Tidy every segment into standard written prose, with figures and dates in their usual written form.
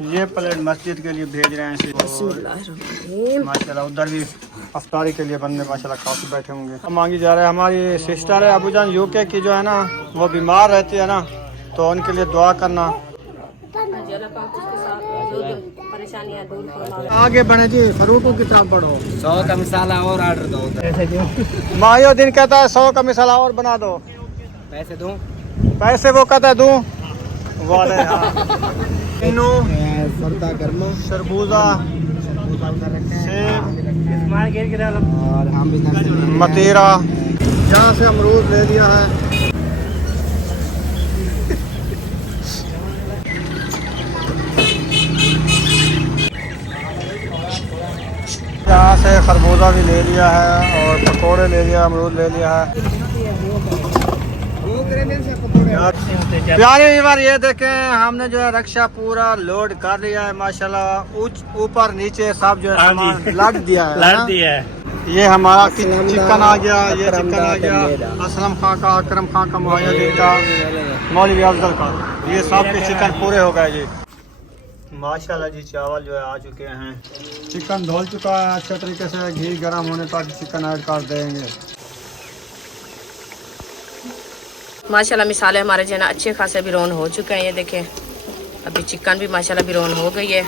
ये प्लेट मस्जिद के लिए भेज रहे हैं इसे। माशाल्लाह उधर भी अफ्तारी के लिए बंदे माशाल्लाह काफ़ी बैठे होंगे। अब मांगी जा रहा है। हमारी सिस्टर है अबूजान यूके की जो है ना, वो बीमार रहती है ना, तो उनके लिए दुआ करना। आगे बढ़े जी, फरूटों की तरफ बढ़ो। 100 का मसाला और ऑर्डर दो। माहियो दिन कहता है 100 का मसाला और बना दो। पैसे दूं? पैसे वो कहता है दूं। वाले किन्नू, सरदा गर्मा, शरबूजा, सेब और हम भी मतीरा। यहाँ से अमरूद ले लिया है। यहाँ से खरबूजा भी ले लिया है और पकोड़े ले लिया, अमरूद ले लिया है। प्यारे बार ये देखें, हमने जो है रक्षा पूरा लोड कर लिया है माशाल्लाह। ऊपर नीचे सब जो है सामान लग दिया है। ये हमारा चिकन आ गया, ये चिकन आ गया असलम खां का, अकरम खां का, मुहैय्यद का, मौलवी अफजल का। ये सब के चिकन पूरे हो गए जी माशाल्लाह जी। चावल जो है आ चुके हैं, चिकन धुल चुका है अच्छे तरीके से। घी गर्म होने तक चिकन ऐड कर देंगे। माशाल्लाह मिसाले हमारे जो है ना अच्छे खासे बिरौन हो चुके हैं। ये देखें अभी चिकन भी माशाल्लाह बिरौन हो गई है।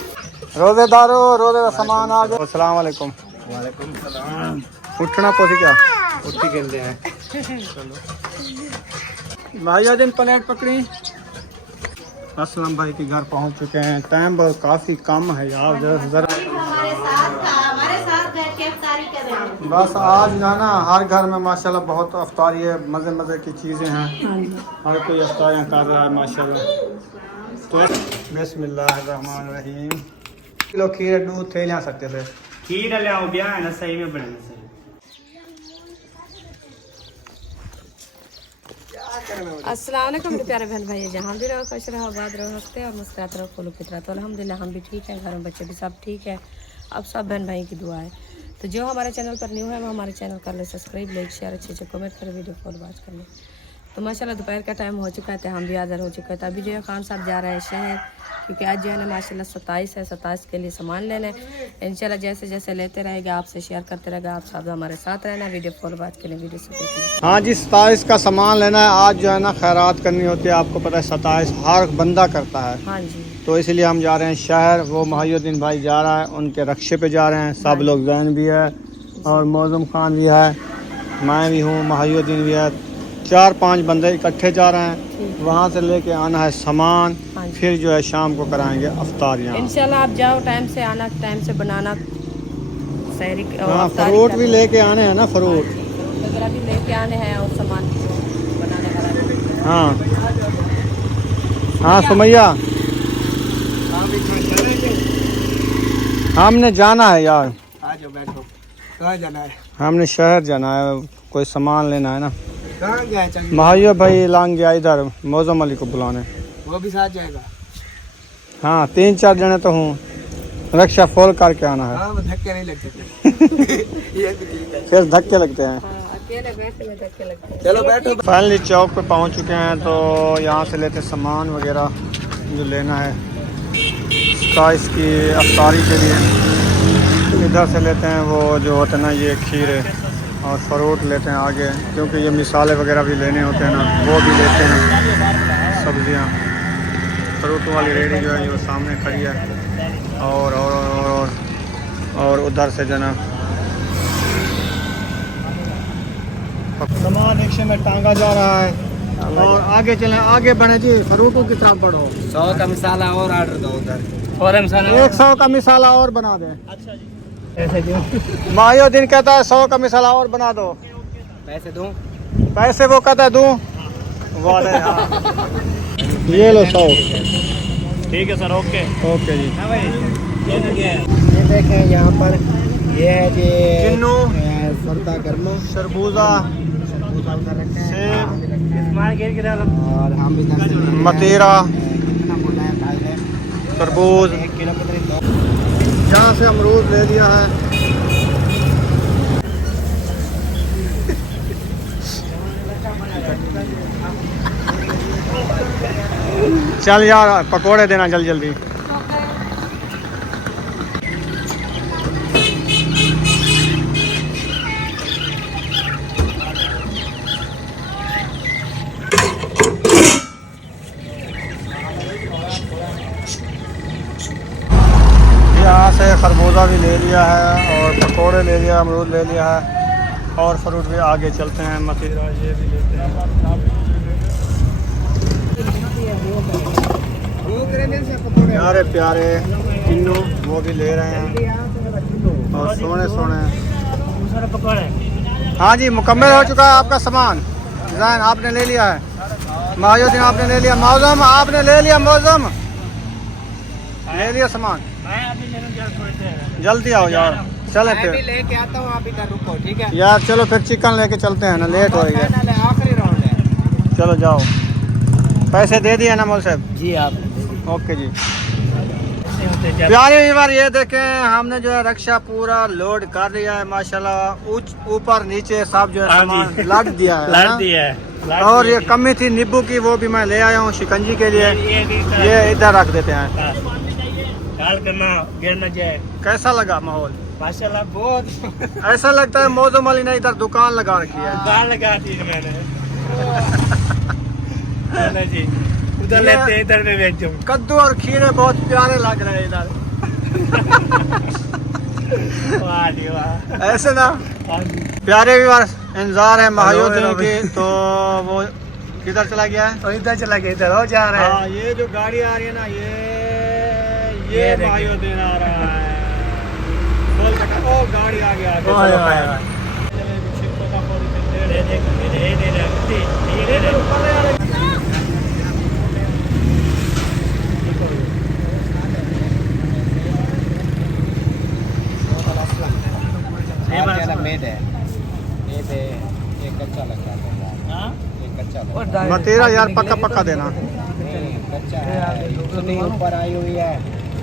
रोजेदारो रोजे का सामान आ गया। अस्सलाम वालेकुम। वालेकुम सलाम। उठना पोसी क्या उठी खेलते हैं। चलो भाई दिन प्लेट पकड़ी। असलम भाई के घर पहुंच चुके हैं। टाइम बहुत काफ़ी कम है यार, जरा बस आज जो है ना हर घर में माशाल्लाह बहुत अफ्तारी है, मज़े मज़े की चीज़ें हैं। हर कोई अफ्तारियाँ कर रहा है माशाल्लाह। तो बिस्मिल्लाहिर्रहमानिर्रहीम। किलो खीर दूध थे ले सकते थे। खीर ले आओ ब्याह है ना, सही में बने सही। अस्सलाम वालेकुम मेरे प्यारे बहन भाई, जहाँ भी रहो खुश रहो, आबाद रहो, हंसते और मुस्कुराते रहो, फूलों की तरह। तो अल्हम्दुलिल्लाह हम भी ठीक हैं, घर में बच्चे भी सब ठीक है। अब सब बहन भाई की दुआ है। तो जो हमारे चैनल पर न्यू है वो हमारे चैनल कर ले सब्सक्राइब, लाइक शेयर, अच्छे कमेंट करें, वीडियो फॉलो वॉच कर ले। तो माशाल्लाह दोपहर का टाइम हो चुका है, तो हम भी हाज़िर हो चुके हैं। तो अभी जो है खान साहब जा रहे हैं शहर, क्योंकि आज जो है ना माशाल्लाह 27 है, 27 के लिए सामान लेने। इंशाल्लाह जैसे जैसे लेते रहेगा आपसे शेयर करते रहेगा। आप सब हमारे साथ रहना, वीडियो फॉलो वॉच के लिए, वीडियो से देखना। हाँ जी 27 का सामान लेना है। आज जो है ना खैरात करनी होती है, आपको पता है 27 हर बंदा करता है। हाँ जी। तो इसलिए हम जा रहे हैं शहर। वो मुहैय्यद भाई जा रहा है, उनके रक्षे पे जा रहे हैं सब लोग। जैन भी है और मौजम खान भी है, मैं भी हूँ, मुहैय्यद भी है। 4-5 बंदे इकट्ठे जा रहे हैं। वहाँ से लेके आना है सामान, फिर जो है शाम को कराएंगे अफ्तारियाँ। इंशाल्लाह आप जाओ टाइम से, आना टाइम से, बनाना सहरी। हाँ फ्रूट भी लेके आने हैं ना, फ्रूट वगैरह भी लेके आने हैं और सामान बनाने वाला। हाँ हाँ सुमैया, हमने जाना है यार। आ जाओ बैठो। कहाँ जाना है? हमने शहर जाना है, कोई सामान लेना है ना। कहाँ गया है? मुहैय्यद भाई लांग गया इधर मौजम अली को बुलाने। वो भी साथ जाएगा? हाँ 3-4 जने तो हूँ, रक्षा फॉल करके आना है। हाँ वो धक्के नहीं लगते। ये भी ठीक है। फिर धक्के लगते हैं। अकेले बैठने में धक्के लगते हैं। चलो बैठो। फाइनली चौक पे पहुँच चुके हैं। तो यहाँ से लेते सामान वगैरह जो लेना है इसकी अफ्तारी के लिए। इधर से लेते हैं वो जो होता है ना, ये खीरे और फ्रूट लेते हैं आगे, क्योंकि ये मिसाले वगैरह भी लेने होते हैं ना, वो भी लेते हैं। सब्जियां फ्रूट वाली रेडी जो है वो सामने खड़ी है। और उधर से जो ना सामान रिक्शे में टांगा जा रहा है। और आगे चलें, आगे बढ़े जी, फ्रूटों की तरफ बढ़ो। 100 का मसाला और ऑर्डर दो उधर। 100 का मिसाला और बना दें। अच्छा जी। पैसे दूं? माहियो दिन कहता है 100 का मिसाला और बना दो। पैसे दूं? पैसे वो कहता है दूं। वाले ये लो 100। ठीक है सर, ओके ओके जी। ये देखें यहाँ पर, ये है जी किन्नू, सरदा गर्मा, शरबूजा, सेब, और हम भी मतीरा, तरबूज। 1 किलो कितने? यहाँ से अमरूद ले लिया है। चल यार पकोड़े देना जल्दी जल्दी। यहाँ से खरबूजा भी ले लिया है और पकौड़े ले लिया, अमरूद ले लिया है और फ्रूट भी आगे चलते हैं। मतीरा ये भी लेते हैं। प्यारे प्यारे किन्नू वो भी ले रहे हैं और सोने सोने। हाँ जी, मुकम्मल हो चुका है आपका सामान। जैन आपने ले लिया है, माजुद्दीन आपने ले लिया, मौजम आपने ले लिया, मौजम ले लिया सामान। जल्दी आओ यार, चले फिर लेके आता हूँ, आप इधर रुको, ठीक है यार। चलो फिर चिकन लेके चलते हैं ना, लेट हो रही है। आखिरी राउंड है। चलो जाओ, पैसे दे दिए ना मौल साहब? जी आप ओके जी। प्यारे बार ये देखें, हमने जो है रक्षा पूरा लोड कर लिया है माशाल्लाह। ऊपर नीचे सब जो है सामान लद दिया है। और ये कमी थी नींबू की, वो भी मैं ले आया हूँ शिकंजी के लिए। ये इधर रख देते हैं। करना गिर न जाए। कैसा लगा माहौल? माशाल्लाह बहुत ऐसा लगता है मौजूम अली ने इधर दुकान लगा रखी है। दुकान लगा दी मैंने। जी उधर लेते इधर में बेचूं। कद्दू और खीरे बहुत प्यारे लग रहे हैं इधर। वाह जी वाह। ऐसे ना प्यारे भी बार इंतजार है महायोद्दीन की, तो वो किधर चला गया है? और इधर चला गया, इधर हो जा रहा है। हाँ, ये जो गाड़ी आ रही है ना, ये महायोद्दीन आ रहा है। बोल बेटा, ओ गाड़ी आ गया। मतीरा यार पक्का पक्का देना। ऊपर आई हुई है,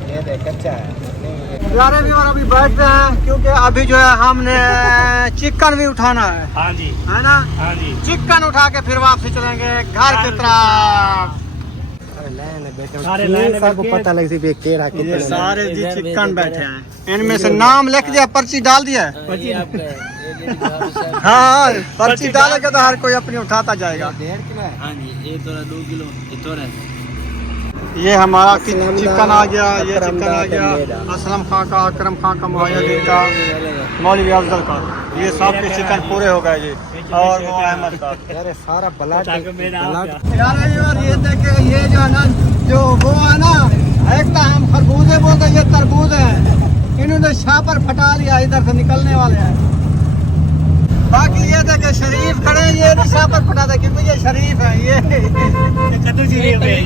ये देख कच्चा है। यार भी और अभी बैठते हैं, क्योंकि अभी जो है हमने चिकन भी उठाना है। हाँ जी, है ना? हाँ जी। चिकन उठा के फिर वापसी चलेंगे घर की तरफ। सबको पता लग सी केरा ये सारे जी चिकन बैठे हैं, इनमें से नाम लिख दिया, पर्ची डाल दिया है। हाँ, पर्ची डालेगा तो हर कोई अपनी उठाता जाएगा। हाँ जी, ये थोड़ा 2 किलो ये थोड़ा है। ये हमारा चिकन आ गया, ये चिकन आ गया। असलम खां का, अकरम खां का, मुहैय्यदीन का, मौलवी अफजल का, ये सब के चिकन पूरे हो गए जी। और वो अहमद का। अरे सारा ब्लड यार ये देखे, ये जो है ना, जो वो है ना, एक तो हम खरबूजे बोलते हैं, ये तरबूज है। इन्होंने शापर फटा लिया, इधर से निकलने वाले हैं। बाकी ये देखे शरीफ खड़े, ये नहीं शापर फटा था, क्योंकि ये शरीफ है। ये कद्दू शरीफ है।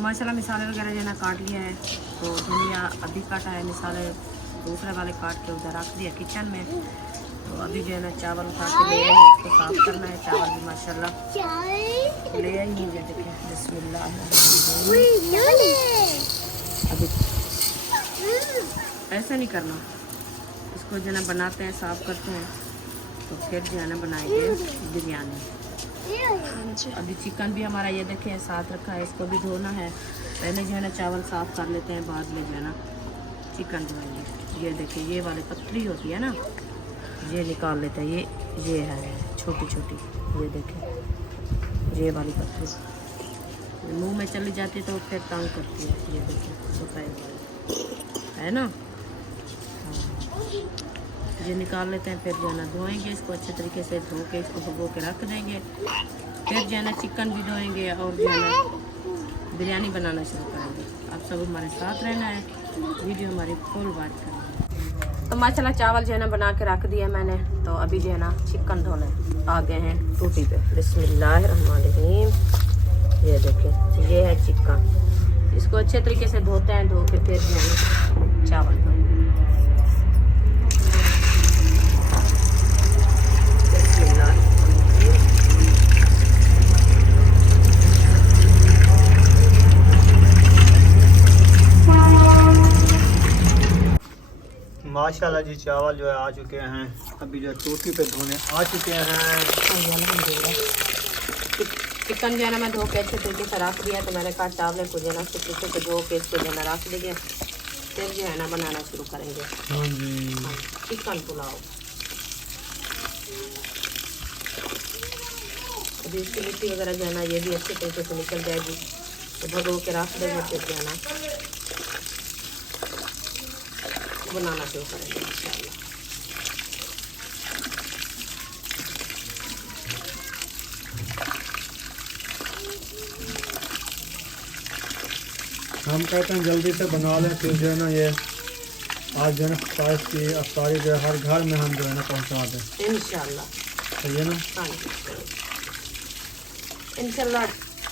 माशाल्लाह मिसाले वगैरह जो है ना काट लिया है, तो धनिया अभी काटा है, मिसाले दूसरे वाले काट के उधर रख दिया किचन में। तो अभी जो है ना चावल उठा के ले आई, उसको साफ करना है। चावल भी माशाल्लाह ले आई है, देखिए बिस्मिल्लाह। अभी ऐसा नहीं करना, इसको जो है ना बनाते हैं, साफ करते हैं, तो फिर जो है ना बनाएंगे बिरयानी। अभी चिकन भी हमारा ये देखें साथ रखा है, इसको भी धोना है। पहले जो है ना चावल साफ कर लेते हैं, बाद में जो है ना चिकन धोएंगे। ये देखिए, ये वाली पत्थरी होती है ना, ये निकाल लेते हैं। ये है छोटी छोटी, ये देखें ये वाली पत्थरी मुंह में चली जाती तो फिर तंग करती है। ये देखिए सफ़ेद वाली है ना, ये निकाल लेते हैं। फिर जो है ना धोएंगे इसको अच्छे तरीके से, धो के इसको भगो के रख देंगे। फिर जो है ना चिकन भी धोएंगे और जो है ना बिरयानी बनाना शुरू करेंगे। आप सब हमारे साथ रहना है, वीडियो हमारी फुल वॉच करेंगे। तो माशाल्लाह चावल जो है ना बना के रख दिया मैंने, तो अभी जो है ना चिकन धोने आ गए हैं टूटी पे। बिस्मिल्लाहिर्रहमानिर्रहीम। ये देखें, ये है चिकन, इसको अच्छे तरीके से धोते हैं, धो के फिर जो है ना चावल धोएंगे। माशाल्लाह जी चावल जो है आ चुके हैं, अभी जो टूटी पे धोने आ चुके हैं। चिकन जो है ना मैं धो के अच्छे तरीके से रख दिया, तो मैंने कहा चावल को जो है ना अच्छे तरीके से धो के इसको जो है ना रख देंगे, फिर जो है ना बनाना शुरू करेंगे। चिकन पुलाव। अभी इसकी मिट्टी वगैरह जो है ना ये भी अच्छे तरीके से निकल जाएगी, तो भगो के रख देंगे, फिर जो है ना बनाना शुरू करेंगे इंशाल्लाह। हम कहते हैं जल्दी से बना लें, फिर जो है ना ये आज जो है ना साइज की अफ्तारी जो है हर घर में हम जो है ना पहुँचा दें इंशाल्लाह। सही है ना। हाँ जी, इंशाल्लाह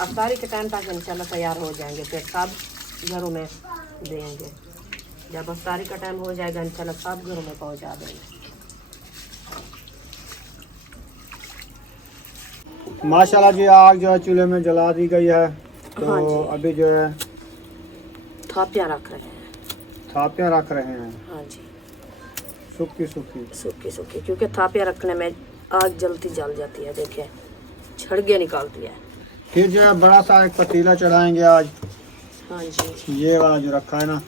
अफ्तारी के टाइम तक इंशाल्लाह तैयार हो जाएंगे, फिर सब घरों में देंगे। जब अफ्तारी का टाइम हो जाएगा इंशाल्लाह सब घरों में पहुंचा देंगे। माशाल्लाह जी आग जो है चूल्हे में जला दी गई है, तो हाँ जी। अभी जो है थापियाँ रख रहे हैं। थापियाँ रख रहे हैं, हाँ जी, सूखी सूखी। सूखी सूखी, क्योंकि थापियाँ रखने में आग जल्दी जल जाती है। देखिए छड़गे निकालती है। फिर जो है बड़ा सा एक पतीला चढ़ाएंगे आज। हाँ जी, ये वाला जो रखा है ना,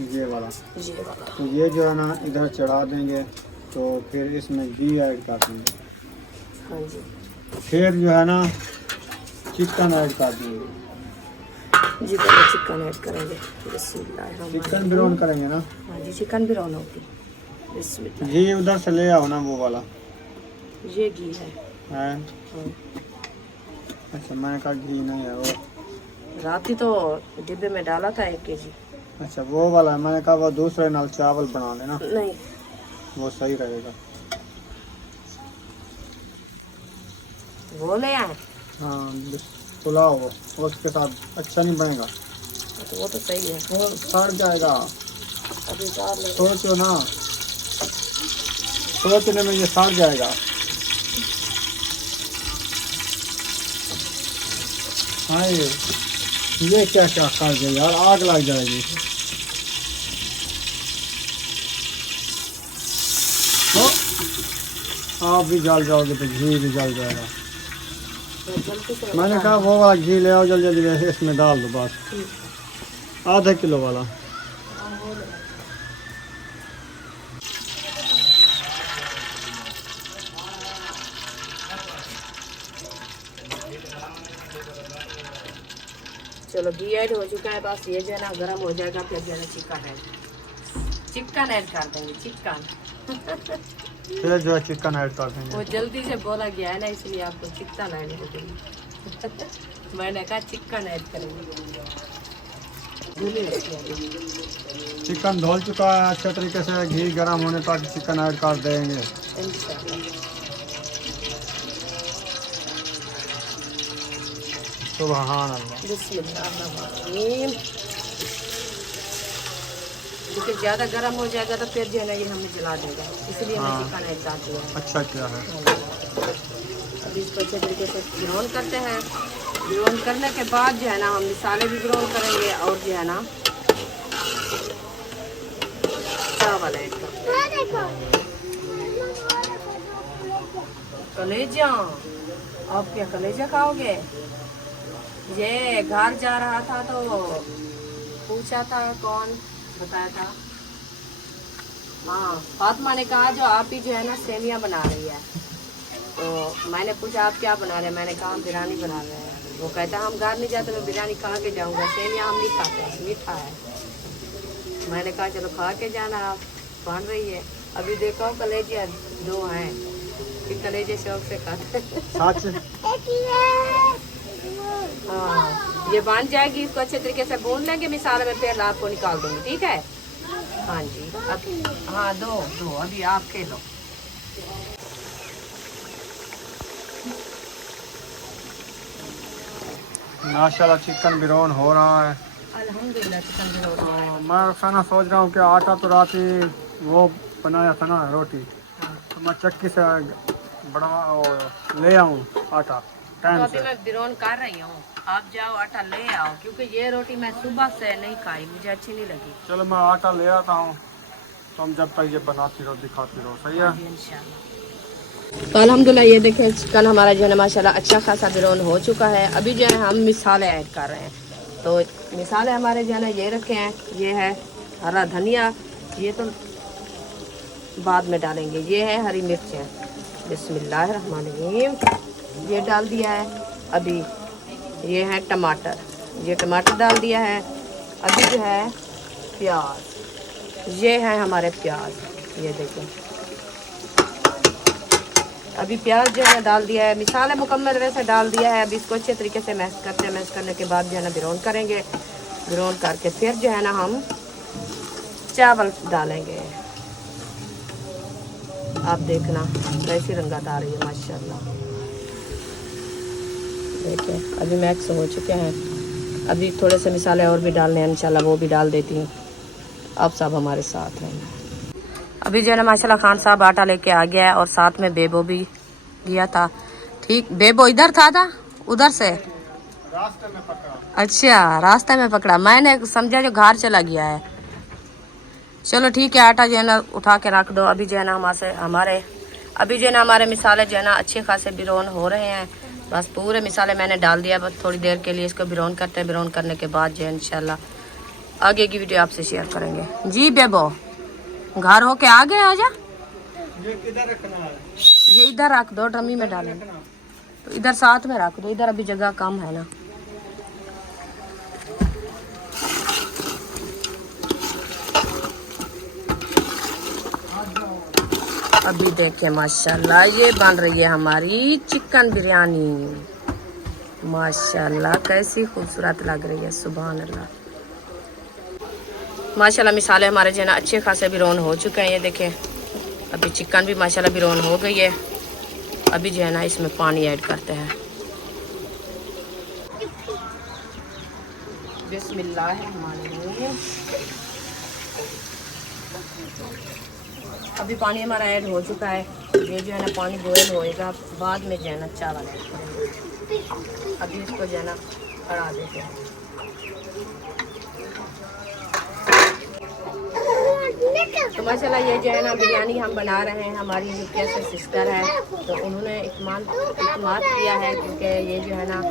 ये वाला, ये वाला। तो ये जो है ना इधर चढ़ा देंगे, तो फिर इसमें घी ऐड कर देंगे। हाँ जी, फिर जो है ना चिकन ऐड कर देंगे। जी पहले चिकन ऐड करेंगे। बिस्मिल्लाह। चिकन ब्राउन करेंगे ना। हाँ जी, चिकन ब्राउन होगी। बिस्मिल्लाह। घी उधर से ले आओ ना, वो वाला ये घी है। है। हाँ। अच्छा मैंने कहा घी नहीं है वो। रात ही तो डिब्बे में डाला था 1 केजी। अच्छा वो वाला है, मैंने कहा वो दूसरे नाल चावल बना लेना, नहीं, वो सही रहेगा। वो ले आए हाँ पुलाव वो उसके साथ अच्छा नहीं बनेगा, तो वो तो सही है। वो सड़ जाएगा। अभी चार ले। सोचो ना, सोचने में ये सड़ जाएगा। हाँ ये क्या क्या कर गए यार, आग लग जाएगी। हो आप भी जल जाओगे तो घी भी जल जाएगा। तो जल्दी से मैंने कहा वो वाला घी ले आओ जल्दी जल्दी, इसमें डाल दो बस, आधा किलो वाला। चलो घी ऐड हो चुका है, बस ये जो है ना गर्म हो जाएगा, फिर जो है ना चिकन ऐड कर देंगे। चिकन फिर जो है चिकन ऐड कर देंगे। वो जल्दी से बोला गया है ना, इसलिए आपको चिकन ऐड हो गई। मैंने कहा चिकन ऐड करेंगे। चिकन धुल चुका है अच्छे तरीके से, घी गर्म होने तक चिकन ऐड कर देंगे। इंशाल्लाह। सुभान अल्लाह। बिस्मिल्लाहिर्रहमानिर्रहीम। क्योंकि ज़्यादा गर्म हो जाएगा तो फिर जो है ना ये हमें जला देगा, इसलिए मैं हाँ। चिकन ऐड कर दिया। अच्छा किया है। अभी इसको अच्छे तरीके से ब्राउन करते हैं। ब्राउन करने के बाद जो है ना हम मसाले भी ब्राउन करेंगे, और जो है ना चावल ऐड करेंगे। कलेजा, आप क्या कलेजा खाओगे? ये घर जा रहा था तो पूछा था, कौन बताया था? हाँ, फातिमा ने कहा जो आप ही जो है ना सेमियाँ बना रही है। तो मैंने पूछा आप क्या बना रहे हैं? मैंने कहा हम बिरयानी बना रहे हैं। वो कहता हम घर नहीं जाते, मैं बिरयानी खा के जाऊँगा, सेमियाँ हम नहीं खाते, मीठा है। मैंने कहा चलो खा के जाना, आप बन रही है। अभी देखो कलेजे 2 हैं कि कलेजे शौक से खाते। हाँ, ये बन जाएगी, इसको अच्छे तरीके से भून लेंगे मिसाल में, फिर आपको निकाल दूंगी, ठीक है? हाँ जी, अब हाँ दो अभी आप खेलो। माशाल्लाह चिकन ब्राउन हो रहा है। अल्हम्दुलिल्लाह चिकन भी हो रहा है। मैं खाना सोच रहा हूँ कि आटा तो रात ही वो बनाया था ना रोटी, तो मैं चक्की से बड़ा ले आऊँ आटा तो टाइम अभी से। मैं ब्राउन कर रही हूँ, आप जाओ आटा ले आओ, क्योंकि ये रोटी मैं सुबह से नहीं खाई, मुझे अच्छी नहीं लगी। चलो मैं आटा ले आता हूँ, तुम जब तक ये बनाती रहो दिखाती रहो, सही है? इंशाल्लाह। तो अल्हम्दुलिल्लाह ये देखें चिकन हमारा जो है ना माशाल्लाह अच्छा खासा ब्राउन हो चुका है। अभी जो है हम मिसाले ऐड कर रहे हैं। तो मिसाले हमारे जो है ना ये रखे हैं, ये है हरा धनिया, ये तो बाद में डालेंगे, ये है हरी मिर्च है। बिस्मिल्लाहिर्रहमानिर्रहीम, ये डाल दिया है। अभी ये है टमाटर, ये टमाटर डाल दिया है। अभी जो है प्याज, ये है हमारे प्याज, ये देखें। अभी प्याज जो है डाल दिया है, मिसाला मुकम्मल वैसे डाल दिया है। अभी इसको अच्छे तरीके से मैश करते हैं। मैश करने के बाद जो है ना ब्राउन करेंगे। ब्राउन करके फिर जो है ना हम चावल डालेंगे। आप देखना कैसी रंगत आ रही है माशाल्लाह। देखिए अभी मैक्स हो चुके हैं। अभी थोड़े से मिसाले और भी डालने हैं इंशाल्लाह, वो भी डाल देती हूँ। आप सब हमारे साथ हैं। अभी जो है ना माशाल्लाह खान साहब आटा लेके आ गया है और साथ में बेबो भी गया था। ठीक, बेबो इधर था उधर से रास्ते में पकड़ा। अच्छा, रास्ते में पकड़ा, मैंने समझा जो घर चला गया है। चलो ठीक है, आटा जो है ना उठा के रख दो। अभी जो है ना हमारे मिसाले जो है ना अच्छे खासे ब्राउन हो रहे हैं। बस पूरे मिसाले मैंने डाल दिया। बस थोड़ी देर के लिए इसको ब्राउन करते हैं। ब्राउन करने के बाद जो है इंशाल्लाह आगे की वीडियो आपसे शेयर करेंगे। जी बेबो, घर होके आ गए, आजा। ये किधर रखना है? ये इधर रख दो, ड्रमी में डालेंगे। तो इधर साथ में रख दो, इधर अभी जगह कम है ना। अभी देखें माशाल्लाह ये बन रही है हमारी चिकन बिरयानी। माशाल्लाह कैसी खूबसूरत लग रही है, सुभान अल्लाह। माशाल्लाह मिसाले हमारे जो है ना अच्छे खासे ब्राउन हो चुके हैं। ये देखें अभी चिकन भी माशाल्लाह ब्राउन हो गई है। अभी जो है ना इसमें पानी ऐड करते हैं। बिस्मिल्लाहिर्रहमानिर्रहीम। अभी पानी हमारा ऐड हो चुका है। ये जो है ना पानी बॉयल होएगा, बाद में जो है ना चावल ऐड करेंगे। अभी इसको जो है ना बढ़ा देते हैं। तो माशाल्लाह ये जो है ना बिरयानी हम बना रहे हैं। हमारी यूके से सिस्टर है, तो उन्होंने इत्माद किया है, क्योंकि ये जो है ना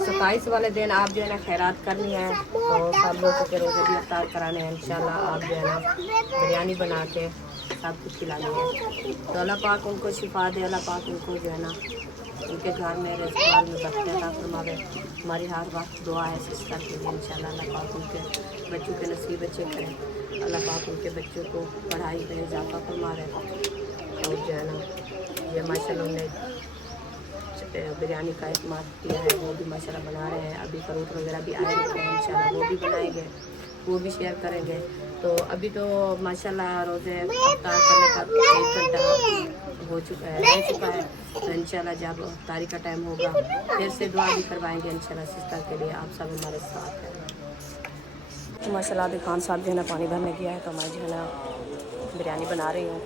27 वाले दिन आप जो है ना खैरात करनी है। तो सब लोगों के रोज़े भी इफ्तार कराने हैं इंशाल्लाह। आप जो है ना बिरयानी बना के सब कुछ खिलानी है। तो अल्लाह पाक उनको शिफा दे। अल्लाह पाक उनको जो है ना उनके घर में रिज़्क़ में बरकत अता फरमावे। हमारी हर वक्त दुआ है सिस्टर के लिए इंशाल्लाह। अल्लाह पाक उनके बच्चों के नसीब अच्छे करें। अल्लाह पाक उनके बच्चों को पढ़ाई में इजाफा फरमावे। और जो है ना ये माशाल्लाह उन्हें बिरयानी का इस्तेमाल किया है, वो भी माशाल्लाह बना रहे हैं। अभी फ्रूट वगैरह भी आए हैं इंशाल्लाह, वो भी बनाएंगे, वो भी शेयर करेंगे। तो अभी तो माशाल्लाह रोज़े इफ्तार करने का 1 घंटा हो चुका है, रह चुका है। तो इंशाल्लाह जब इफ्तारी का टाइम होगा फिर से दुआ भी करवाएंगे इंशाल्लाह सिस्टर के लिए। आप सब हमारे साथ हैं। तो माशाल्लाह अभी खान साहब जो है ना पानी भरने गया है, तो मैं जो है ना बिरयानी बना रही हूँ।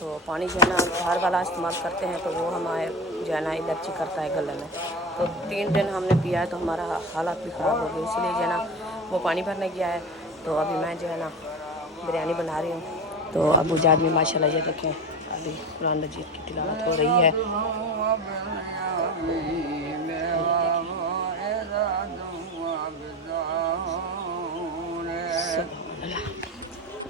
तो पानी जो है ना बाहर वाला इस्तेमाल करते हैं, तो वो हमारे जो है ना एलर्जी करता है गले में। तो 3 दिन हमने पिया है, तो हमारा हालत भी ख़राब हो गई, इसलिए जो है ना वो पानी भरने गया है। तो अभी मैं जो है ना बिरयानी बना रही हूँ। तो अबू जान में माशाल्लाह ये देखें अभी कुरान मजीद की तिलावत हो रही है।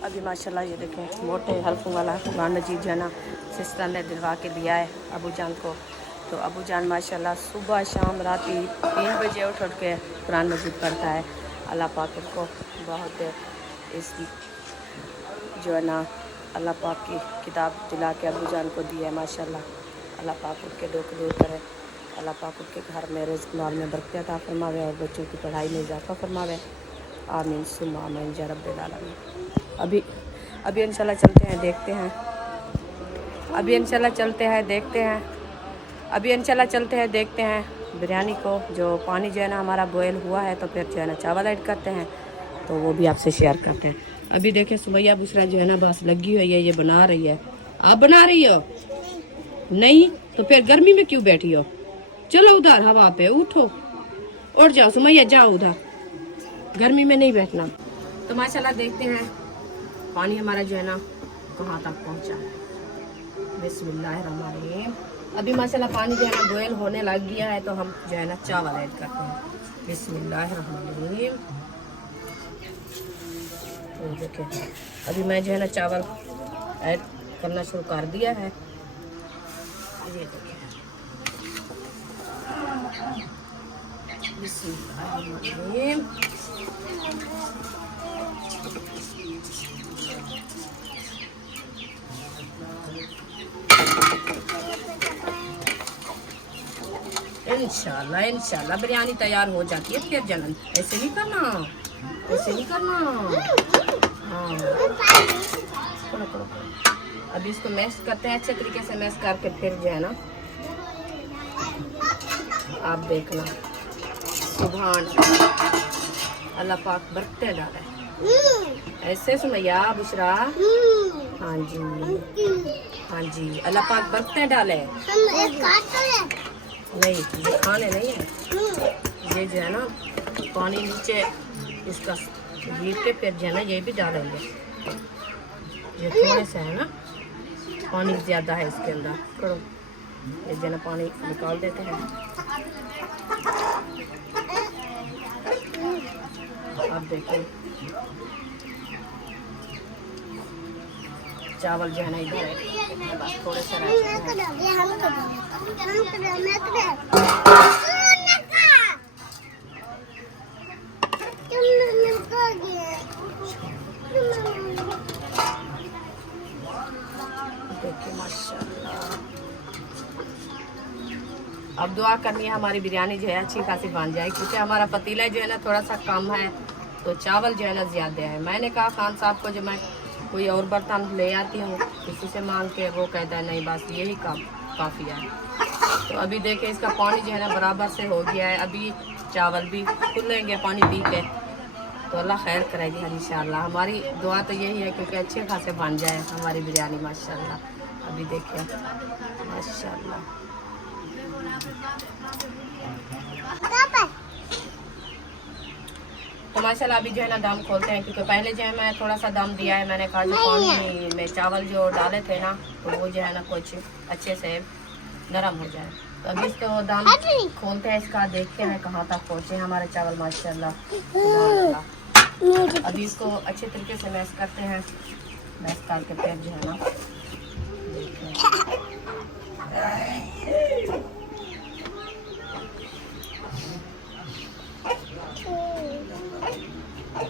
अभी माशाल्लाह ये देखें मोटे हल्कों वाला कुरान मजीद जो है ना सिस्टर ने दिलवा के दिया है अबू जान को। तो अबू जान माशाल्लाह सुबह शाम राती 3 बजे उठ के कुरान मजीद पढ़ता है। अल्लाह पाक को बहुत इस जो है ना अल्लाह पाक की किताब दिला के अबू जान को दी है माशाल्लाह। अल्लाह पाक उनके दुख दूर करे। अल्लाह पाक उनके घर में रिज़्क़ माल में बरकत अता फरमावे और बच्चों की पढ़ाई में इजाफा फरमावे। आमीन सुम्मा आमीन या रब्बिल आलमीन। अभी इंशाल्लाह चलते हैं देखते हैं। अभी इंशाल्लाह चलते हैं देखते हैं बिरयानी को। जो पानी जो है ना हमारा बॉयल हुआ है, तो फिर जो है ना चावल ऐड करते हैं, तो वो भी आपसे शेयर करते हैं। अभी देखें सुमैया बुशरा जो है ना बस लगी हुई है, ये बना रही है। आप बना रही हो नहीं तो फिर गर्मी में क्यों बैठी हो? चलो उधर हवा पे उठो, उठ जाओ सुमैया, जाओ उधर, गर्मी में नहीं बैठना। तो माशाल्लाह देखते हैं पानी हमारा जो है ना कहाँ तक पहुँचा है। बिस्मिल्लाहिर्रहमानिर्रहीम। अभी माशाल्लाह पानी जो है ना बॉयल होने लग गया है, तो हम जो है ना चावल ऐड करते हैं। बिस्मिल्लाहिर्रहमानिर्रहीम। तो देखिए अभी मैं जो है ना चावल ऐड करना शुरू कर दिया है। ये देखिए बिस्मिल्लाहिर्रहमानिर्रहीम। इंशाल्लाह इंशाल्लाह बिरयानी तैयार हो जाती है। फिर जलन ऐसे नहीं करना, ऐसे नहीं करना। हाँ करो। अभी इसको मैश करते हैं अच्छे तरीके से, मैश करके फिर जो है ना आप देखना सुभान अल्लाह पाक बरकतें डाले। ऐसे सुमैया बुशरा, हाँ जी हाँ जी, अल्लाह पाक बरकतें डाले। नहीं ये खाने नहीं है, ये जो है ना पानी नीचे इसका गिर के फिर जो है ना ये भी डालेंगे। ये थोड़े से है ना पानी ज़्यादा है इसके अंदर। करो ये जो है ना पानी निकाल देते हैं। अब देखो चावल जो है ना इधर है, बस थोड़े से देखिए माशाल्लाह। अब दुआ करनी है हमारी बिरयानी जो है अच्छी खासी बन जाए, क्योंकि हमारा पतीला जो है ना थोड़ा सा कम है, तो चावल जो है ना ज़्यादा है। मैंने कहा खान साहब को जो मैं कोई और बर्तन ले आती हूँ किसी से मांग के, वो कहता है नहीं बस यही काफ़ी है। तो अभी देखें इसका पानी जो है ना बराबर से हो गया है। अभी चावल भी खुलेंगे पानी पी के, तो अल्लाह खैर करेगी इंशाल्लाह। हमारी दुआ तो यही है क्योंकि अच्छे खासे बन जाए हमारी बिरयानी माशाल्लाह। अभी देखिए माशाल्लाह। तो माशाल्लाह अभी जो है ना दम खोलते हैं, क्योंकि पहले जो है मैं थोड़ा सा दम दिया है। मैंने कहा जो पानी में चावल जो डाले थे ना, तो वो जो है ना कुछ अच्छे से नरम हो जाए। तो अभी इसको दम खोलते हैं, इसका देखते हैं कहाँ तक पहुँचे हमारे चावल माशाल्लाह। अभी इसको अच्छे तरीके से मैश करते हैं, मैश करके फिर जो है ना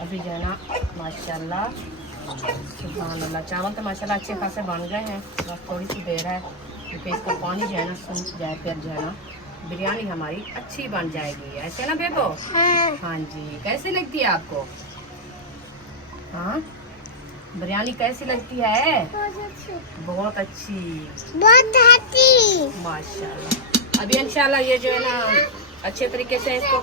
अभी जो है ना माशाल्लाह सुभान अल्लाह चावल तो माशाल्लाह अच्छे खासे बन गए हैं। बस थोड़ी सी देर है क्योंकि इसका पानी जो है ना सूख जाए, फिर जो है ना बिरयानी हमारी अच्छी बन जाएगी। ऐसे ना बेबो? हाँ जी। कैसी लगती है आपको? हाँ बिरयानी कैसी लगती है? बहुत अच्छी माशाल्लाह। अभी इंशाल्लाह ये जो है ना अच्छे तरीके से इसको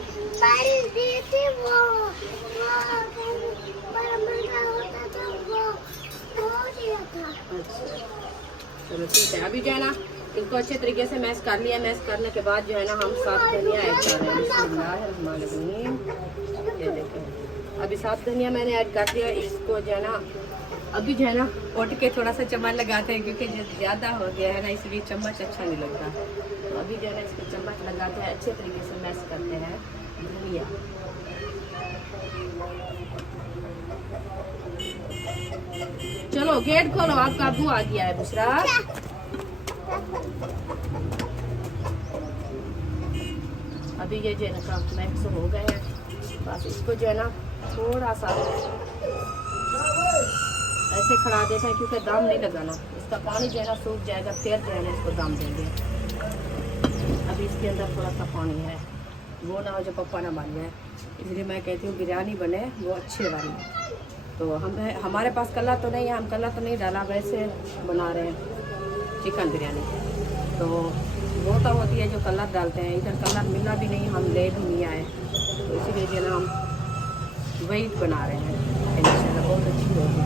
चलो ठीक है। अभी जो है ना इसको अच्छे तरीके से मैश कर लिया। मैश करने के बाद जो है ना हम साथ धनिया ऐड कर रहे हैं। बिस्मिल्लाहिर्रहमानिर्रहीम। ये देखें अभी साथ धनिया मैंने ऐड कर दिया। इसको जो है ना अभी जो है ना उठ के थोड़ा सा चम्मच लगाते हैं, क्योंकि ज़्यादा हो गया है ना इसलिए चम्मच अच्छा नहीं लगता। तो अभी जो है ना इसको चम्मच लगाते हैं, अच्छे तरीके से मैश करते हैं धनिया। चलो गेट खोलो, आपका अब्बू आ गया है बुशरा। अभी ये जो है ना मैक्स हो गए हैं, बस इसको जो है ना थोड़ा सा ऐसे खड़ा देते हैं, क्योंकि दम नहीं लगाना। इसका पानी जो है ना सूख जाएगा, फिर जो है ना इसको दम देंगे। अभी इसके अंदर थोड़ा सा पानी है, वो ना हो जो पप्पा ना बन जाए, इसलिए मैं कहती हूँ बिरयानी बने वो अच्छे वाली। तो हमारे पास कल्ला तो नहीं है, हम कल्ला तो नहीं डाला, वैसे बना रहे हैं चिकन बिरयानी। तो वो तो होती है जो कलर डालते हैं, इधर कलर मिलना भी नहीं, हम ले भी नहीं आए, तो इसीलिए जो ना हम वही बना रहे हैं। इंशाल्लाह बहुत अच्छी होगी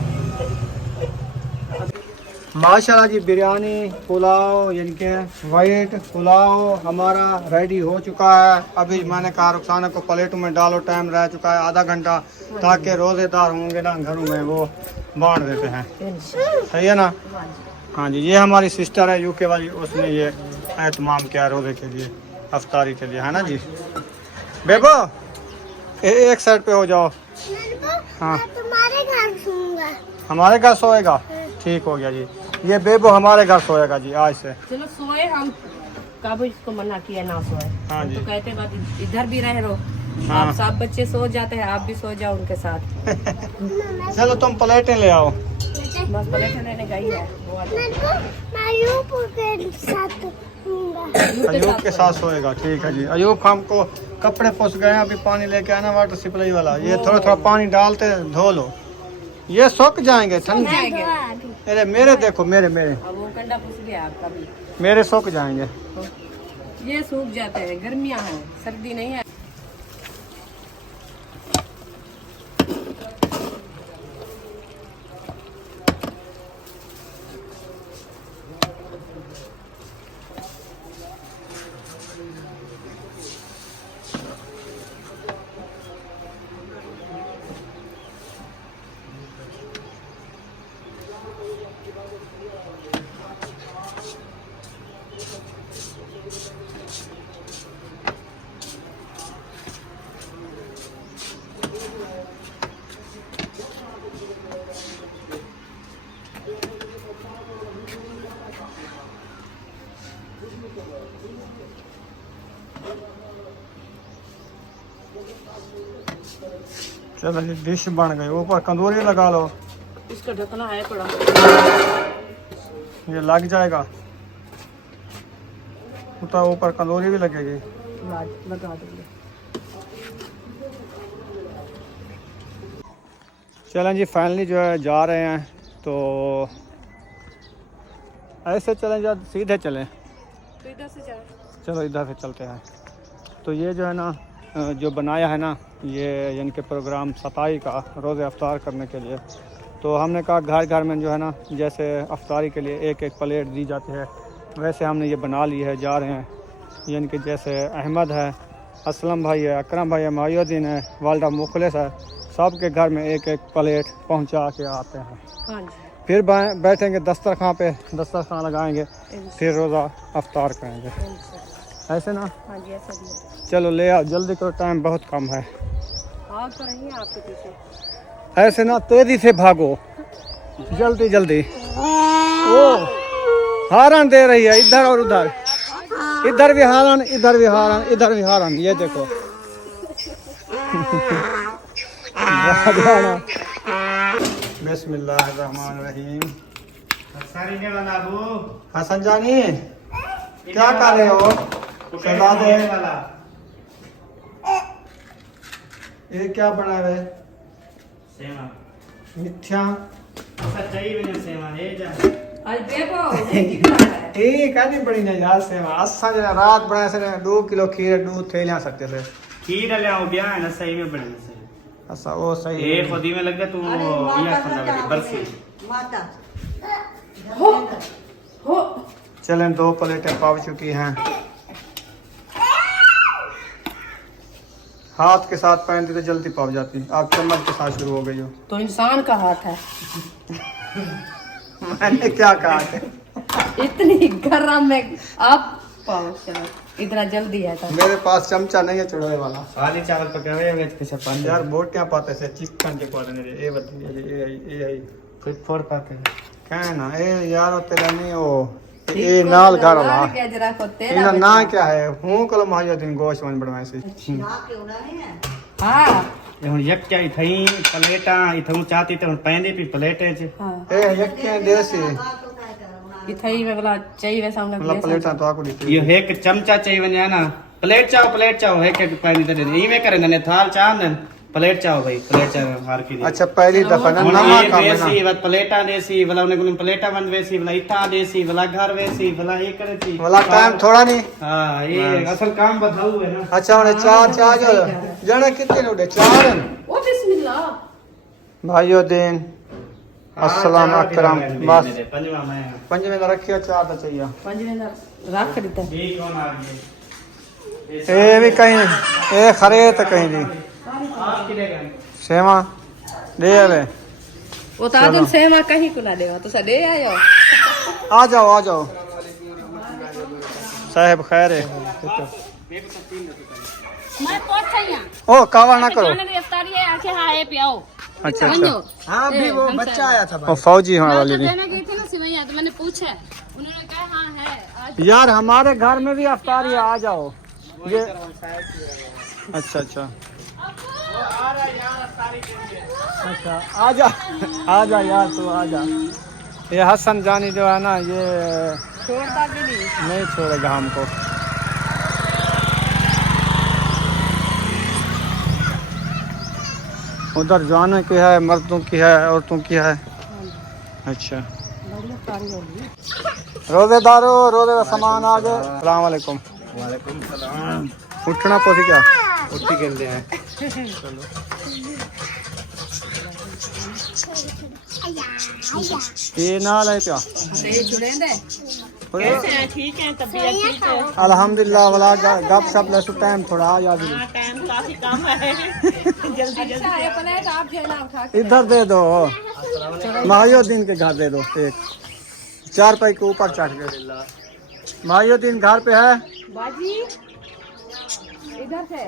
माशाल्लाह जी। बिरयानी पुलाव यानी कि वाइट पुलाव हमारा रेडी हो चुका है। अभी मैंने कहा रुखसाना को प्लेटों में डालो, टाइम रह चुका है आधा घंटा, ताकि रोज़ेदार होंगे ना घरों में वो बांट देते हैं। सही है ना? हाँ जी। ये हमारी सिस्टर है यूके वाली, उसने ये एहतमाम किया रोज़े के लिए, अफ्तारी के लिए, है ना जी। बेबो एक साइड पे हो जाओ। हाँ तुम्हारे घर सोऊंगा। हमारे घर सोएगा? ठीक हो गया जी। ये बेबो हमारे घर सोएगा जी आज से। चलो सोए हम। काबू इसको मना किया ना सोए। हाँ जी। तो कहते बात इधर भी रह रो, हाँ। आप सब बच्चे सो जाते हैं, आप भी सो जाओ उनके साथ। चलो तुम प्लेटें ले आओ। बस प्लेट लेने गई है वो आता है। अयूब के साथ सोएगा, ठीक है जी। अयूब हमको कपड़े फंस गए हैं, अभी पानी लेके आना वाटर सप्लाई वाला। ये थोड़ा थोड़ा पानी डालते धो लो, ये सूख जाएंगे ठंड। जाएंगे। अरे मेरे देखो, मेरे अब वो कंडा फंस गया आपका भी, मेरे सूख जाएंगे। ये सूख जाते हैं, गर्मियाँ हैं, सर्दी नहीं है। चलो जी, डिश बन गई। ऊपर कंदूरी लगा लो, इसका ढकना है पड़ा, ये लग जाएगा। तो ऊपर कंदूरी भी लगेगी। लगा देंगे। चलें जी, फाइनली जो है जा रहे हैं। तो ऐसे चलें या सीधे चलें? तो इधर से जाए। चलो इधर से चलते हैं। तो ये जो है ना, जो बनाया है ना, ये यानी कि प्रोग्राम 27 का रोज़े अफ्तार करने के लिए। तो हमने कहा घर घर में जो है ना, जैसे अफ्तारी के लिए एक एक प्लेट दी जाती है, वैसे हमने ये बना ली है। जा रहे हैं, यानी कि जैसे अहमद है, असलम भाई है, अकरम भाई है, मायुद्दीन है, वालदा मुखलिस है, सब के घर में एक एक प्लेट पहुंचा के आते हैं। हाँ जी। फिर बैठेंगे दस्तरखान पे, दस्तरखान लगाएंगे, फिर रोज़ा अफ्तार करेंगे। ऐसे ना? हाँ जी, ऐसा भी है। चलो ले आओ, जल्दी करो, टाइम बहुत कम है। हाँ तो रही है आपके पीछे। ऐसे ना, तेजी से भागो, जल्दी जल्दी। ओ हारन दे रही है, इधर और उधर, इधर भी हारन, इधर भी हारन, इधर भी हारन। ये देखो बिस्मिल्लाहिर्रहमानिर्रहीम। हसन जानी क्या कर रहे हो? शहजादे ये क्या बना है? सेवा मिथ्या। सच्चाई भी नहीं सेवा है जा। आज देखो ठीक है, नहीं बड़ी ना यार सेवा। असा जो रात बना से 2 किलो खीर दूध थे ला सकते थे। खीर ले आओ ब्याह है ना, सही में बड़ी से। असा वो सही ए खुदी में लगे तू ये खाना बर्फी माता हो। चलें, 2 प्लेटें पाव चुकी हैं। हाथ के साथ पहनती तो जल्दी पक जाती, आप चम्मच के साथ शुरू हो गई हो। तो इंसान का हाथ है। मैंने क्या कहा था? इतनी गरम में आप पाओ, चलो इतना जल्दी है तो। मेरे पास चमचा नहीं है चढ़ाने वाला। आलू चावल पकावे होंगे तो कैसे पानी यार बोटियां पाते से चिकन के पाते ने ए बताइए ए फिर फोड़ पाते हैं कहना ए यार तेरा नहीं हो ए नाल घर वाला क्या जरा को तेरा इना ना क्या है हूं कल मायुद्दीन गोश्त वन बनवाए से। ना क्यों ना है हाँ ये हुन यक क्या थई प्लेटा इथु चाहती तो पैंदे भी प्लेटे च हाँ ए यक्के देसी इथई में वाला चाहिए वैसा हमने मतलब प्लेटा तो आको दी ये एक चमचा चाहिए वने ना प्लेट चाओ एक एक पैंदी दे ई में करे ने थाल चाह न प्लेट चाओ भाई प्लेट चाह हार की अच्छा पहली दफा ना हुन नवा ये काम है ना देसी वत प्लेटा देसी वाला उन्हें गुन प्लेटा बन वेसी वाला इठा देसी वाला घर वेसी वाला ये करे थी वाला टाइम थोड़ा नहीं। हां ये असल काम बताऊ है ना। अच्छा उन्हें चार जो जने कितने उड़े 4 ओ बिस्मिल्लाह मायुद्दीन अस्सलाम अकरम बस पंजवा मैं पंजवे में रखियो 4 तो चाहिए पंजवे ना रख देता ये कौन आ गए ए भी कहीं ए खरे तो कहीं नहीं आप किलेगा सेवा दे आवे वो तादुल सेमा कहीं को ना देवा तो सा दे आयो आ जाओ साहब खैर है मैं पहुंच गई ओ कावा ना करो जाने गिरफ्तारी है आके हां ए पियाओ अच्छा अच्छा हाँ अभी वो बच्चा आया था ओ फौजी होने मैं वाली तो नहीं देने गई थी ना सिमैया तो मैंने पूछा उन्होंने कहा हां है आज यार हमारे घर में भी अफ्तारी है, आ जाओ। ये अच्छा अच्छा अच्छा, आ जा यार, तू आ जा। ये हसन जानी जो है ना, ये छोड़ता भी नहीं छोड़ेगा हमको। उधर जाने की है, मर्दों की है, औरतों की है। अच्छा, रोजेदारो, रोजे का सामान आ गए। अस्सलाम वालेकुम। वालेकुम सलाम। उठना पोसी क्या उठी खेलते हैं। चलो ये ना ले क्या ठीक है, तबीयत ठीक है। अल्हम्दुलिल्लाह वाला गप शप ले सु टाइम थोड़ा आ जा। टाइम काफी कम है। जल्दी जल्दी प्लेट आप खेना उठा के इधर दे दो, माहिउद्दीन के घर दे दो। एक 4 पाई के ऊपर चढ़ गए। माहिउद्दीन घर पे है। बाजी इधर से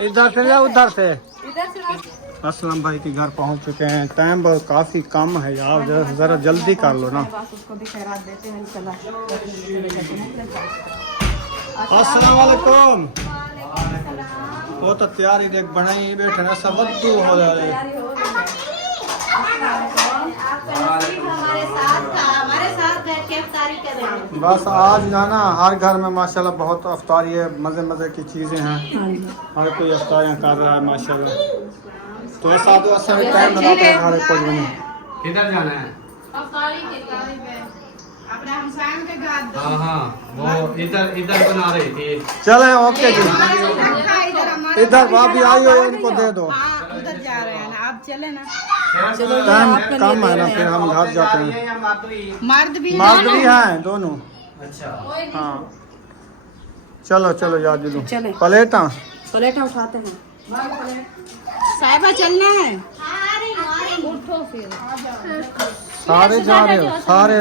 इधर से या उधर से? इधर से असलम भाई के घर पहुंच चुके हैं। टाइम बहुत काफ़ी कम है यार, ज़रा जल्दी कर लो ना। बस उसको भी खैरात देते हैं। चला अस्सलाम वालेकुम। वो तो तैयारी देख बनाई बैठे ना, सब वद्दू हो जाए। हमारे साथ बैठ के अफ्तारी कर रहे हैं। बस आज ना हर घर में माशाल्लाह बहुत अफ्तारी है, मज़े मज़े की चीज़ें हैं। हर कोई अफ्तारियाँ कर रहा है माशाल्लाह। तो ऐसा तो ऐसा टाइम लगाते हैं हर कुछ बने। किधर जाना है? अपने हमसायों के घर। हाँ हाँ, वो इधर बना रही थी। चले ओके जी, इधर भाभी आई हो, इनको दे दो। उधर जा रहे हैं ना, आप चले ना। टाइम कम है ना, फिर हम घर जाते हैं। मर्द भी मर्द भी हैं दोनों। अच्छा, हाँ चलो चलो यार जल्दी। चले। प्लेटा प्लेट उठाते हैं। साहिबा चलना है। उठो फिर। सारे जा रहे हो? सारे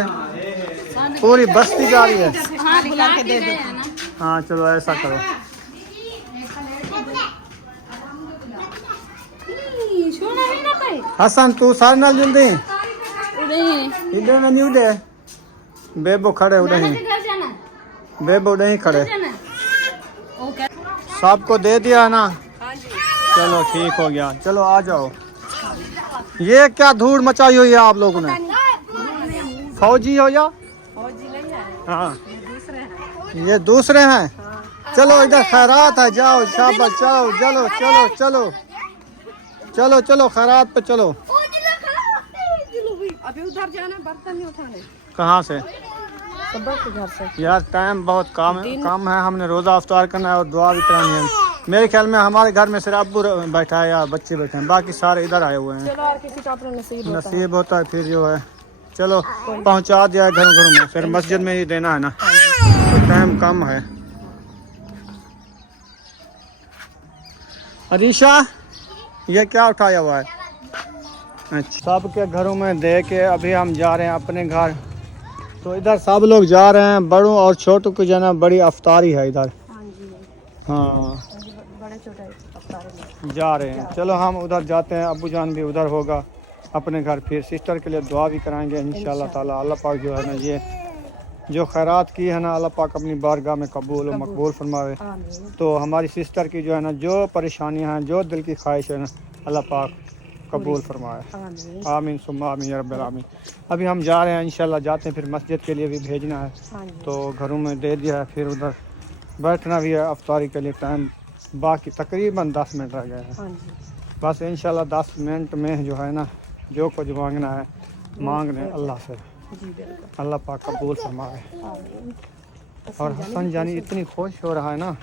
पूरी बस्ती जा रही है? हाँ, बुला के दे दो। हाँ चलो ऐसा करो। छोड़ा नहीं ना कोई। हसन तू सारे नाल जल्दी नहीं, इधर में नहीं उड़े। बेबो खड़े उड़े ही, घर जाना। बेबो उड़े ही खड़े। जाना। ओके। सबको दे दिया है ना? चलो ठीक हो गया। चलो आ जाओ। ये क्या धूड़ मचाई हुई है आप लोगों ने? फौजी हो या? फौजी नहीं है, हाँ दूसरे हैं। ये दूसरे हैं। चलो इधर खैरात है, जाओ शाबाश, चलो चलो चलो चलो चलो चलो खैरात पे चलो। अभी उधर जाना, बर्तन नहीं उठाने। कहाँ से? सबक के घर से। यार टाइम बहुत कम है। हमने रोज़ा अफ्तार करना है और दुआ भी करानी है। मेरे ख्याल में हमारे घर में सिर्फ अब्बू बैठा है या बच्चे बैठे हैं, बाकी सारे इधर आए हुए हैं। चलो और किसी का अपना नसीब होता है फिर जो है। चलो पहुंचा दिया घरों घरों में, फिर मस्जिद में ही देना है ना, तो टाइम कम है। अरीशा ये क्या उठाया हुआ है? अच्छा, सबके घरों में दे के अभी हम जा रहे हैं अपने घर। तो इधर सब लोग जा रहे हैं, बड़ों और छोटों की जो है बड़ी अफ्तारी है इधर। हाँ बड़े छोटे जा रहे हैं। चलो हम उधर जाते हैं, अब्बू जान भी उधर होगा अपने घर। फिर सिस्टर के लिए दुआ भी कराएंगे इंशाल्लाह ताला। अल्लाह पाक जो है ना, ये जो खैरात की है ना, अल्लाह पाक अपनी बारगाह में कबूल और मकबूल फरमावे। तो हमारी सिस्टर की जो है ना, जो परेशानियां हैं, जो दिल की ख्वाहिश है ना, अल्लाह पाक कबूल फरमाए। आमीन सुम्मा आमीन या रब्बिल आमीन। अभी हम जा रहे हैं इंशाल्लाह, जाते हैं फिर मस्जिद के लिए भी भेजना है, तो घरों में दे दिया है। फिर उधर बैठना भी है अफ्तारी के लिए। टाइम बाकी तकरीबन 10 मिनट रह गए हैं। बस इंशाल्लाह 10 मिनट में जो है ना, जो कुछ मांगना है मांग लें अल्लाह से, अल्लाह पाक कबूल फरमाए। और हसन जानी इतनी खुश हो रहा है ना,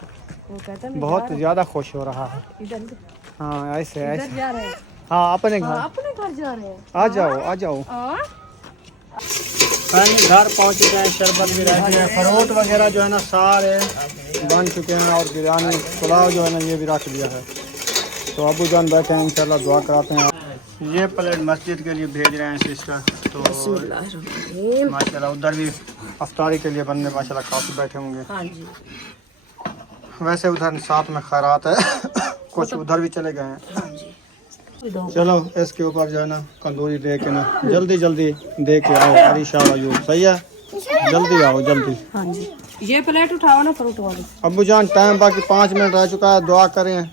बहुत ज़्यादा खुश हो रहा है। हाँ ऐसे ऐसे जा रहे हैं। हाँ अपने घर जा रहे हैं। आ जाओ आ जाओ। घर पहुँच चुके हैं, शरबत भी रह गए हैं, फ्रूट वगैरह जो है ना सारे बन चुके हैं, और बिरयानी पुलाव जो है ना ये भी रख दिया है। तो अबू जान बैठे हैं, इंशाल्लाह दुआ कराते हैं। ये प्लेट मस्जिद के लिए भेज रहे हैं सिस्टर। तो माशाल्लाह उधर भी अफ्तारी के लिए बंदे माशाल्लाह काफ़ी बैठे होंगे। वैसे उधर साथ में खैरात है कुछ उधर भी चले गए हैं। चलो इसके ऊपर जो है ना तंदूरी दे के ना जल्दी जल्दी दे के आओ। अरीशा वायु सही है। जल्दी आओ जल्दी। हाँ जी, ये प्लेट उठाओ ना फ्रूट वाली। अब्बू जान टाइम बाकी 5 मिनट रह चुका है, दुआ करें।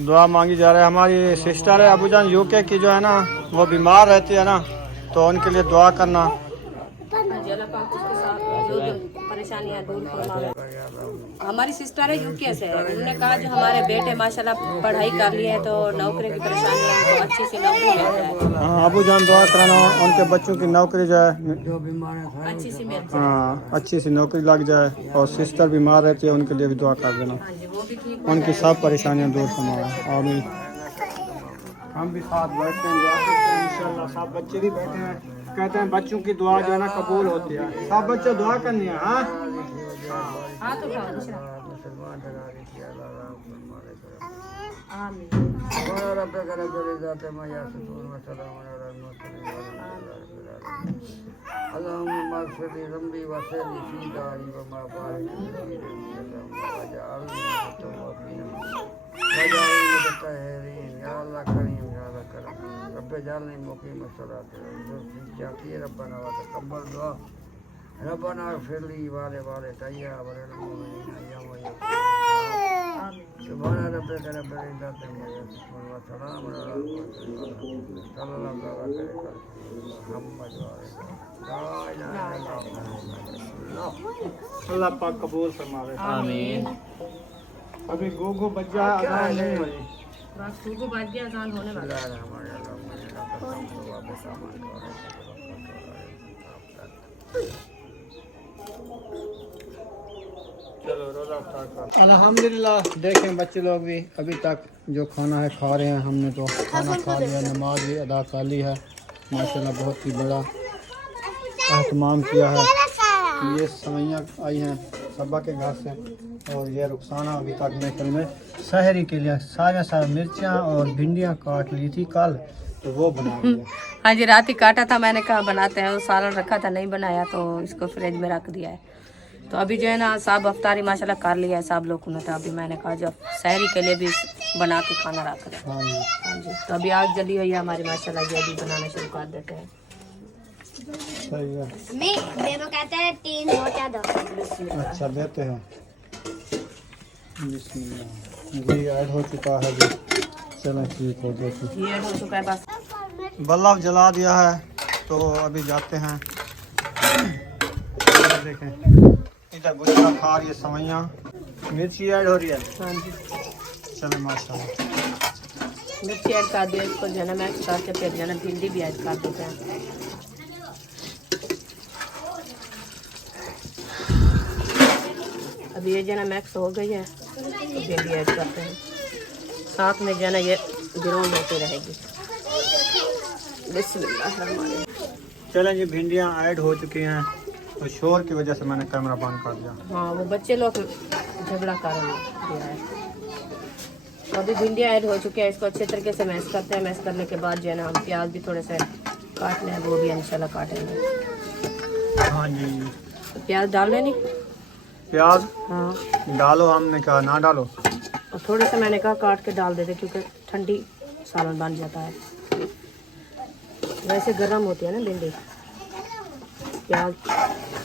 दुआ मांगी जा रहा है। हमारी सिस्टर है अब्बू जान यूके की, जो है ना वो बीमार रहती है ना, तो उनके लिए दुआ करना। परेशानियाँ दूर फरमावे। हमारी सिस्टर है यूके से, उन्होंने कहा जो हमारे बेटे माशाल्लाह पढ़ाई कर लिए हैं तो नौकरी की परेशानी है, तो अच्छी सी नौकरी मिल जाए। हाँ अब्बू जान दुआ कराना उनके बच्चों की नौकरी जो है, अच्छी सी मिल जाए। हाँ अच्छी सी नौकरी लग जाए। और सिस्टर बीमार रहती है, उनके लिए भी दुआ कर देना, हाँ जी, वो भी ठीक। उनकी सब परेशानियाँ दूर फरमाए। आमीन। हम भी साथ बैठते हैं, दुआ करते हैं इंशाल्लाह। सब बच्चे भी बैठे हैं, कहते हैं बच्चों की दुआ जो है ना कबूल होती है। सब बच्चे दुआ करनी है। हाँ हाथ उठाओ दूसरा। आमीन। रब्बना फिरली वाले वाले तैया वाले सुभान रब्बिक रब्बिल इज्जति अम्मा यसिफून व सलामुन अलल मुरसलीन सल्लल्लाहु अलैहि वसल्लम ला इलाहा इल्लल्लाह। अल्लाह पाक कबूल फरमावे। आमीन। अभी गोगो बच्चा अजान नहीं हुई। बस सुबह बज गया, अजान होने वाला है। चलो रोजा अफ्तार कर। अल्हम्दुलिल्लाह देखें बच्चे लोग भी अभी तक जो खाना है खा रहे हैं। हमने तो खाना खा लिया, नमाज भी अदा कर ली है माशाल्लाह। बहुत ही बड़ा एहतमाम किया है। ये सवैयाँ आई हैं सबा के घर से, और ये रुखसाना अभी तक महफिल में सहरी के लिए सारी मिर्चियाँ और भिंडियाँ काट ली थी कल, तो वो बना लिया। हाँ जी, रात ही काटा था, मैंने कहा बनाते हैं। वो सालन रखा था, नहीं बनाया तो इसको फ्रिज में रख दिया है। तो अभी जो है ना सब अफ्तारी माशाल्लाह कर लिया है सब लोगों ने। तो अभी मैंने कहा जो सहरी के लिए भी बना के खाना रख दें। हाँ जी हाँ जी, तो अभी आग जली हुई है हमारी माशाल्लाह, ये भी बनाना शुरू कर देते हैं। सही है। मेरे कहते हैं 3 रोटियां दो। अच्छा देते हैं। बिस्मिल्लाह। घी ऐड हो चुका है जी। चलो ठीक हो गया। ये हो चुका है बस। बल्ब जला दिया है, तो अभी जाते हैं। देखें इधर गुजरा खा रही है सवैयाँ, मिर्ची ऐड हो रही है। हाँ जी, चलो माशाल्लाह। मिर्ची ऐड कर दिया, इसको जो है ना मैक्स करके फिर जो है ना भिंडी भी ऐड कर देते हैं। अभी ये जो है ना मैक्स हो गई है, तो भिंडी ऐड करते हैं। साथ में जो है ना ये ग्राउंड होती रहेगी। बिस्मिल्लाह। चलें जी, भिंडियाँ ऐड हो चुकी हैं, तो शोर की वजह से मैंने कैमरा बंद कर दिया। हाँ, वो बच्चे लोग झगड़ा कर दिया है। तो अभी भिंडियाँ ऐड हो चुकी है, इसको अच्छे तरीके से मैश करते हैं। मैश करने के बाद जो है ना हम प्याज भी थोड़े से काट लें, वो भी इंशाल्लाह काटेंगे। हाँ जी, तो प्याज डाल लेनी। प्याज हाँ, डालो, हमने कहा ना डालो। और थोड़े से मैंने कहा काट के डाल देते, क्योंकि ठंडी सालन बन जाता है। वैसे गर्म होती है ना भिंडी, प्याज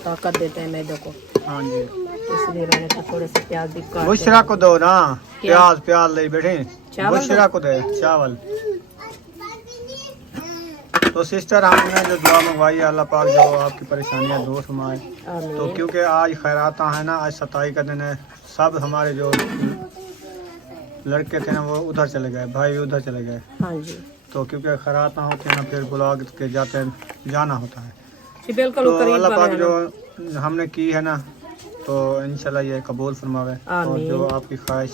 ताकत देते हैं मैदे को, हाँ जी, इसलिए मैंने कहा थोड़े से प्याज भी काट बुशरा को दो ना। क्या? प्याज ले बैठे, चावल बुशरा को दे चावल। तो सिस्टर हमने जो दुआ मंगवाई है, अल्लाह पाक जो आपकी परेशानियाँ दूर फरमाए। तो क्योंकि आज खैराता है ना, आज 27 का दिन है, सब हमारे जो लड़के थे ना वो उधर चले गए, भाई उधर चले गए। हाँ जी, तो क्योंकि खैराता होते हैं ना, फिर बुला के जाते हैं, जाना होता है। जी बिल्कुल। तो अल्लाह पाक जो हमने की है ना, तो इंशाल्लाह ये कबूल फरमावे, और जो आपकी ख्वाहिश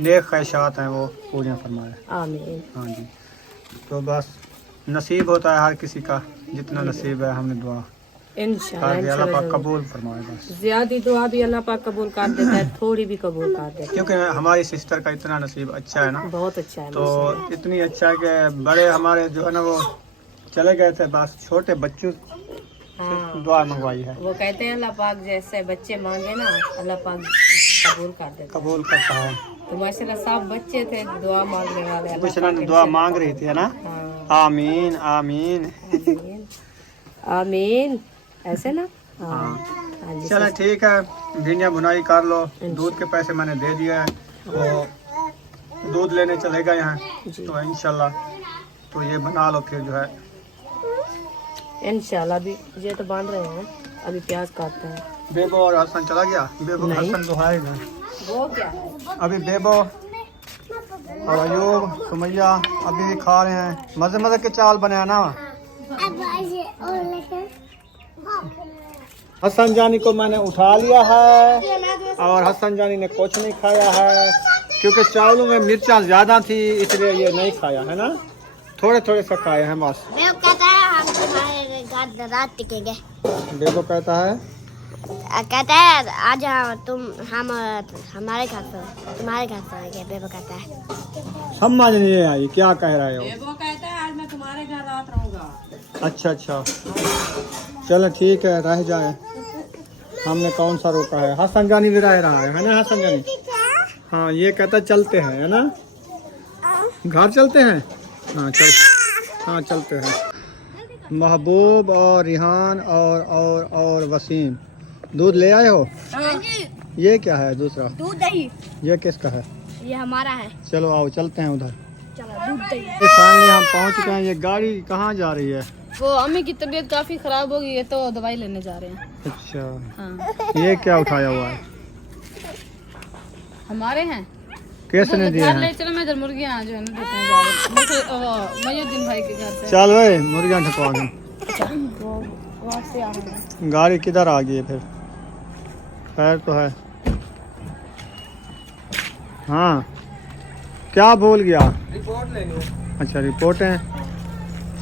नेक ख्वाहिशात हैं वो पूरियाँ फरमाए। आमीन। हाँ जी, तो बस नसीब होता है हर किसी का, जितना नसीब है। हमने दुआ इंशाल्लाह अल्लाह पाक कबूल फरमाए बस। ज्यादा दुआ भी अल्लाह पाक कबूल कर देता है, थोड़ी भी कबूल कर देता है। क्योंकि हमारी सिस्टर का इतना नसीब अच्छा है ना, बहुत अच्छा है। तो इतनी अच्छा है कि बड़े हमारे जो है ना वो चले गए थे, बस छोटे बच्चों से दुआ मंगवाई है। वो कहते हैं अल्लाह पाक जैसे बच्चे मांगे ना, अल्लाह पाक कबूल कर देता है। कबूल करता है। तो माशाल्लाह सब बच्चे थे दुआ मांगने वाले। बुशरा ने दुआ मांग रही थी है ना। हाँ, आमीन आमीन। आमीन आमीन, ऐसे ना। हाँ हाँ जी। चलो ठीक है, भिंडियाँ भुनाई कर लो। दूध के पैसे मैंने दे दिए हैं, तो दूध लेने चलेगा यहाँ, जी। तो इंशाल्लाह तो ये बना लो फिर जो है। इंशाल्लाह अभी ये तो बांध रहे हैं, अभी प्याज काटते हैं। बेबो और हसन चला गया? बेबो नहीं। हसन तो है इधर। वो क्या है? अभी बेबो और अयूब सुमैया अभी भी खा रहे हैं। मजे मजे के चावल बने हैं ना। हसन जानी को मैंने उठा लिया है और हसन जानी ने कुछ नहीं खाया है, क्योंकि चावलों में मिर्चा ज्यादा थी इसलिए ये नहीं खाया है ना, थोड़े थोड़े से खाए हैं बस। मैं कहता है हम तुम्हारे घर रात टिकेंगे। बेबो कहता है कहता है आज तुम हम हमारे घर पर तुम्हारे घर पर आएंगे। बेबो कहता है। समझ नहीं आई क्या कह रहे हो। वो कहता है आज मैं तुम्हारे घर रात रहूंगा। अच्छा अच्छा, चलो ठीक है, रह जाए, हमने कौन सा रोका है। हसन जानी भी रह रहा है ना हसन जानी। हाँ ये कहता चलते हैं है ना, घर चलते हैं। हाँ चल, हाँ चलते हैं। महबूब और रिहान और वसीम दूध ले आए हो? ये क्या है दूसरा? दूध दही। ये किसका है? ये हमारा है। चलो आओ चलते हैं उधर। चलो दूध दही। फाइनली हम पहुंच चुके हैं। ये गाड़ी कहाँ जा रही है? वो अम्मी की तबीयत काफी खराब हो गई है, तो दवाई लेने जा रहे हैं। अच्छा, हाँ ये क्या उठाया हुआ है? हमारे हैं। कैसे ने दिए घर ले हैं? चलो, मैं इधर मुर्गियाँ जो है ना देखने जा रही हूँ मयुद्दीन भाई के घर से। चल भाई मुर्गियाँ ठकवा दो। वो वहाँ से आ रहे हैं। गाड़ी किधर आ गई है फिर? पैर तो है। हाँ क्या भूल गया? रिपोर्ट लेनी है। अच्छा रिपोर्टें,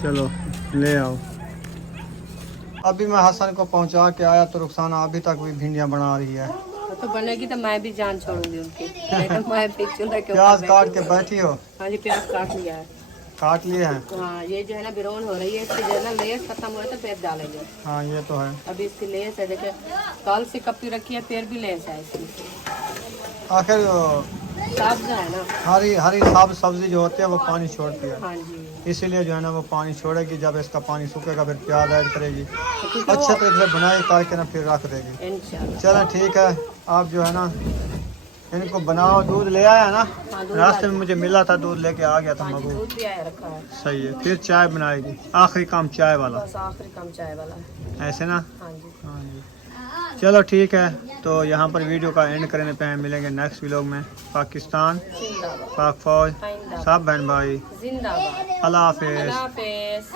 चलो ले आओ। अभी मैं हसन को पहुंचा के आया तो रुखसाना अभी तक भी भिंडियाँ बना रही है। तो बनेगी तो मैं भी जान छोड़ूंगी उनकी, नहीं तो मैं भी चूल्हे के प्याज ऊपर काट बैठी के बैठी हो? हूँ। हाँ जी प्याज काट लिया है। काट लिए हैं? हाँ ये जो है ना बिरौन हो रही है, इसकी जो है ना लेस खत्म हुआ तो पेड़ डालेंगे। हाँ ये तो है। अभी इसकी लेस है, देखिए कल से कपी रखी है, पेड़ भी लेस है इसकी। आखिर सब्ज है ना। हरी हरी सब्जी जो होती है वो पानी छोड़ती है, हाँ जी इसीलिए जो है ना वो पानी छोड़ेगी। जब इसका पानी सूखेगा फिर प्याज ऐड करेगी, ठीक है, अच्छे तरीके से बनाई करके ना फिर रख देगी। इंशाल्लाह। चलो ठीक है, आप जो है ना इनको बनाओ। दूध ले आया ना? हाँ, दूध रास्ते में आ मुझे मिला था, दूध लेके आ गया था हाँ जी, मबू। दूध भी आया रखा है। सही है, फिर चाय बनाएगी। आखिरी काम चाय वाला, बस आखिरी काम चाय वाला है। ऐसे ना? हाँ जी हाँ जी। चलो ठीक है, तो यहाँ पर वीडियो का एंड करने पे मिलेंगे नेक्स्ट व्लॉग में। पाकिस्तान, जिंदाबाद। पाक फौज, जिंदाबाद। सब बहन भाई, जिंदाबाद। अल्लाह हाफिज़। अल्लाह हाफिज़।